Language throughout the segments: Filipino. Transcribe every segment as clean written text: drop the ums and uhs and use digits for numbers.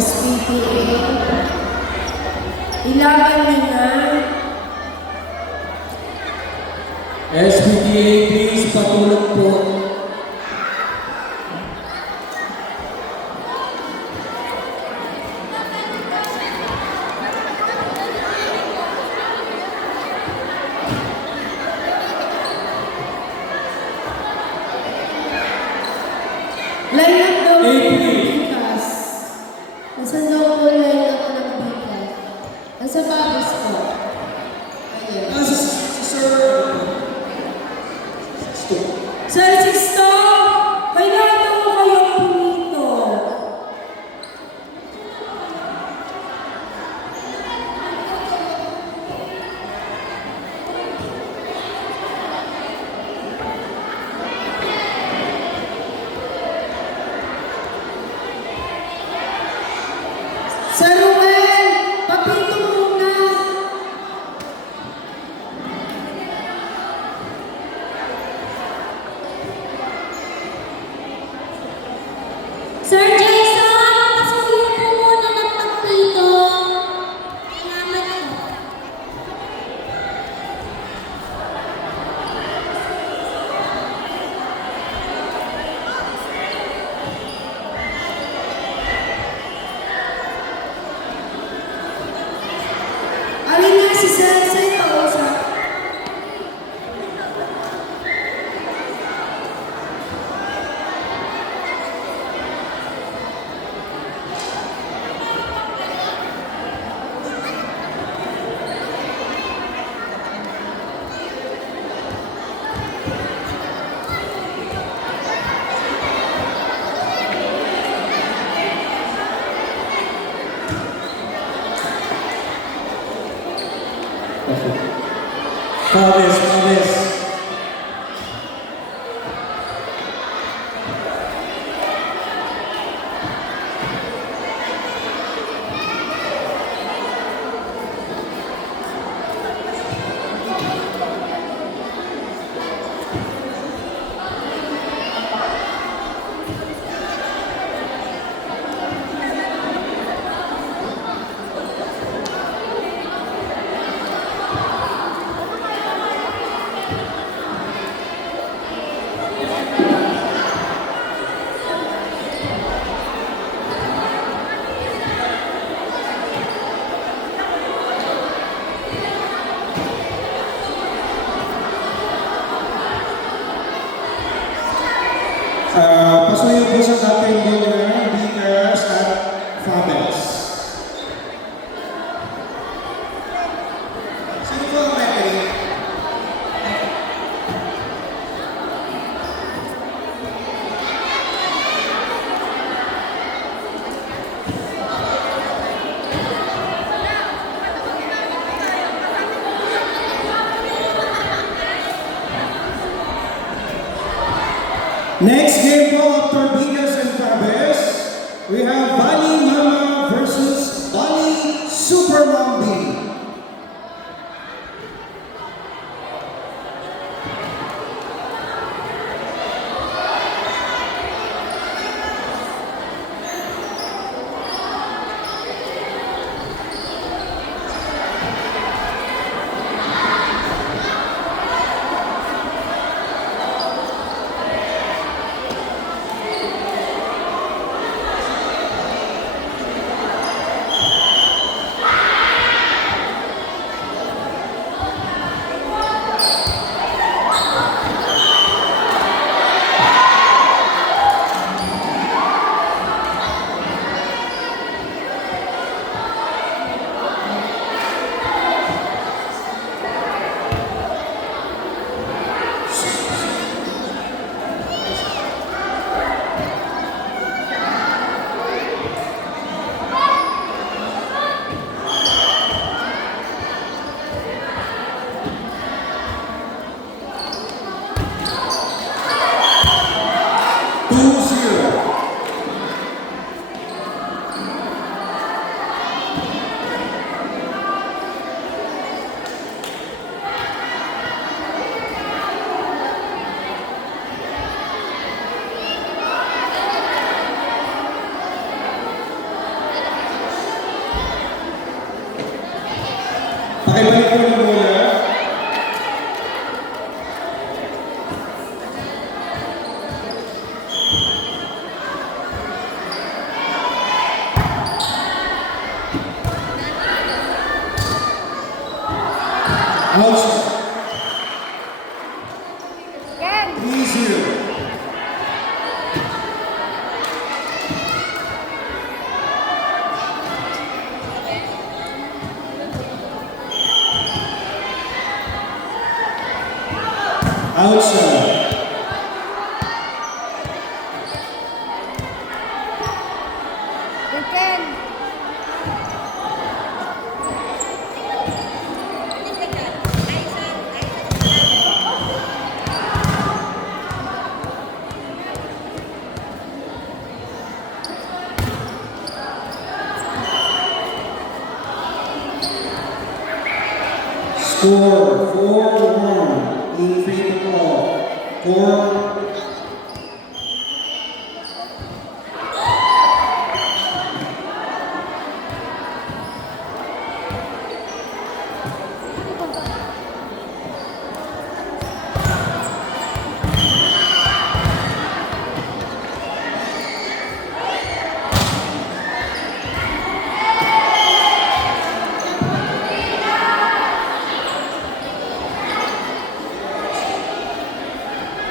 SPTA. Ilaban niyo na. SPTA, please, patulog po. Line up daw po ng April. bigas. Nasaan daw po line up ng bigas? Nasa babis po. Ayun. Si Sir. Sir Sisto, kailangan daw ko kayong pumito. Sir Ruel, papito muna. Sir Jason, pasuyo po muna ng pagpito. Salamat po. Alin nga si Sensei kausap? Pabes. Pasuyo po sa ating donor, Vickers at Fabes. Sino po ang referee? Next game po after Vickers and Fabes, we have Bali Mama versus Bali Super Mambi. Pakibalik ko ng bola. Outside. 3-0. Outside. Score 4-1 in favor of Core.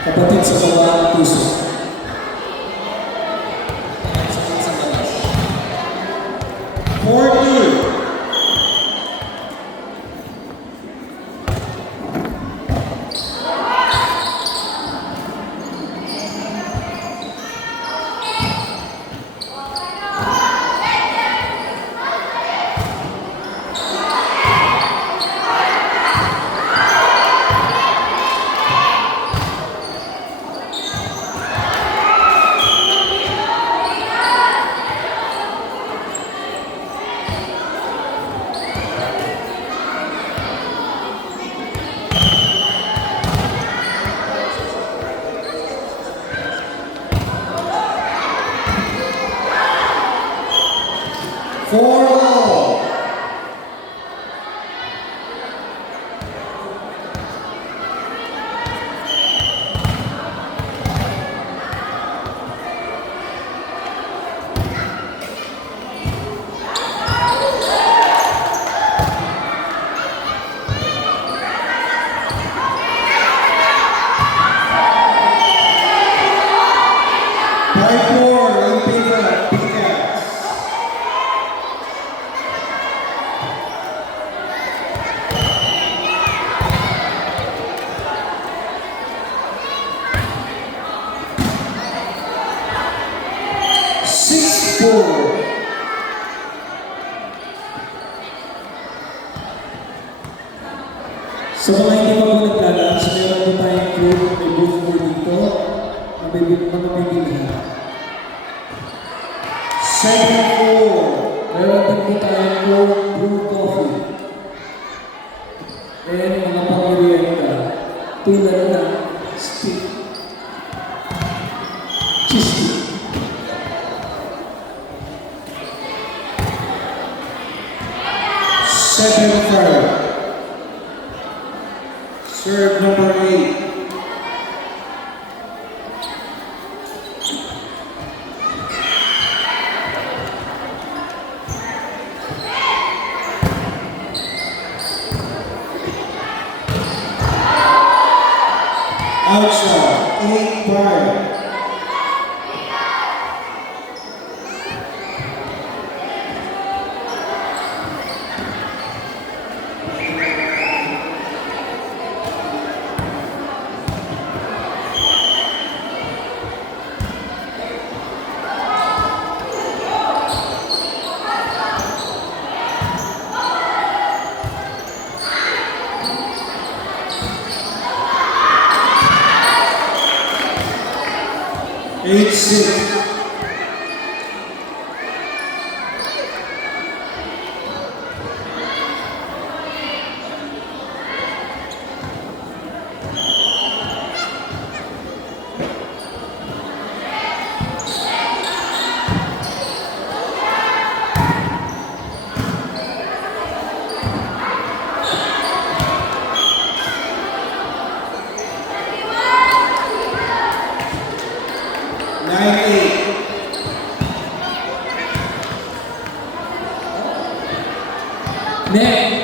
Kapatid sa bawah puso. Sa balas. 4-2. Four all. By 4 in favor of Picas. Sa mga hindi pa po naglalunch, meron po tayong group, may booth po dito, mabibilhan. 7-4. Meron din po tayong brew coffee. And mga pang-merienda, tulad ng stick, cheese stick. Serve number 8. Outside, 8-5. Eight, 6. Next.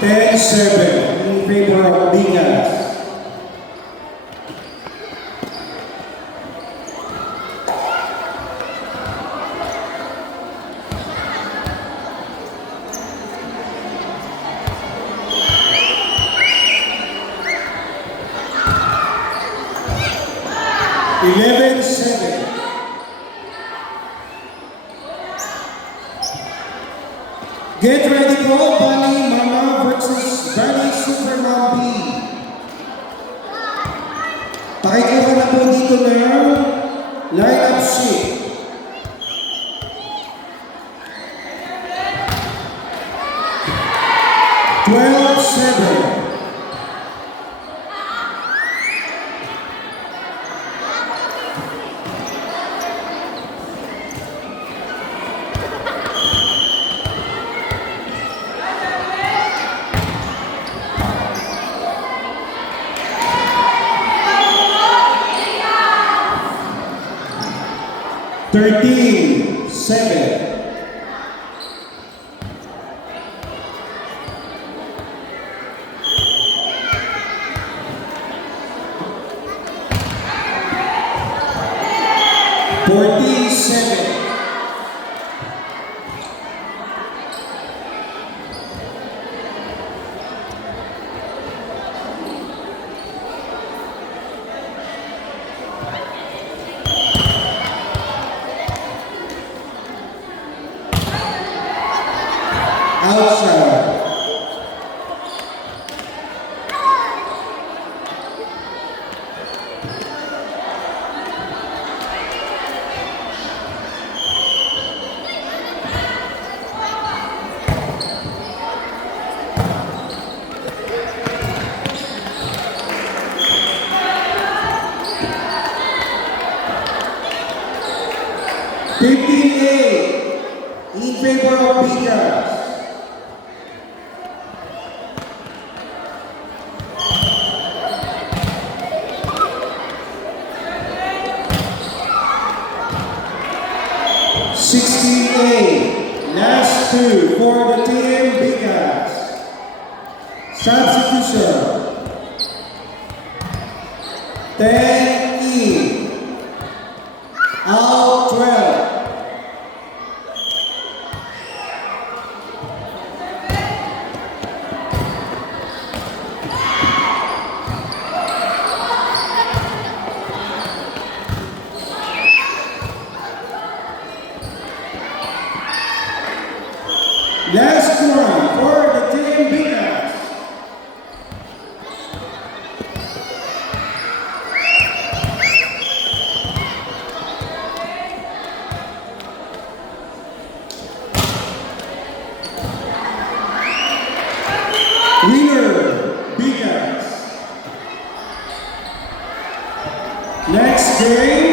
Ten seven in favor of Bigas. Eleven seven. Get ready po, Bunny Mama versus Bunny Supermom B. Pakikuha na po dito ng lineup sheet. Twelve seven. Thirteen seven. Fourteen seven. Outside. $15-8 in favor of Bigas. Last two for the team Bigas. Substitution. 10 in. Out 12. Last one for the team Bigas. Winner, Bigas. Next game.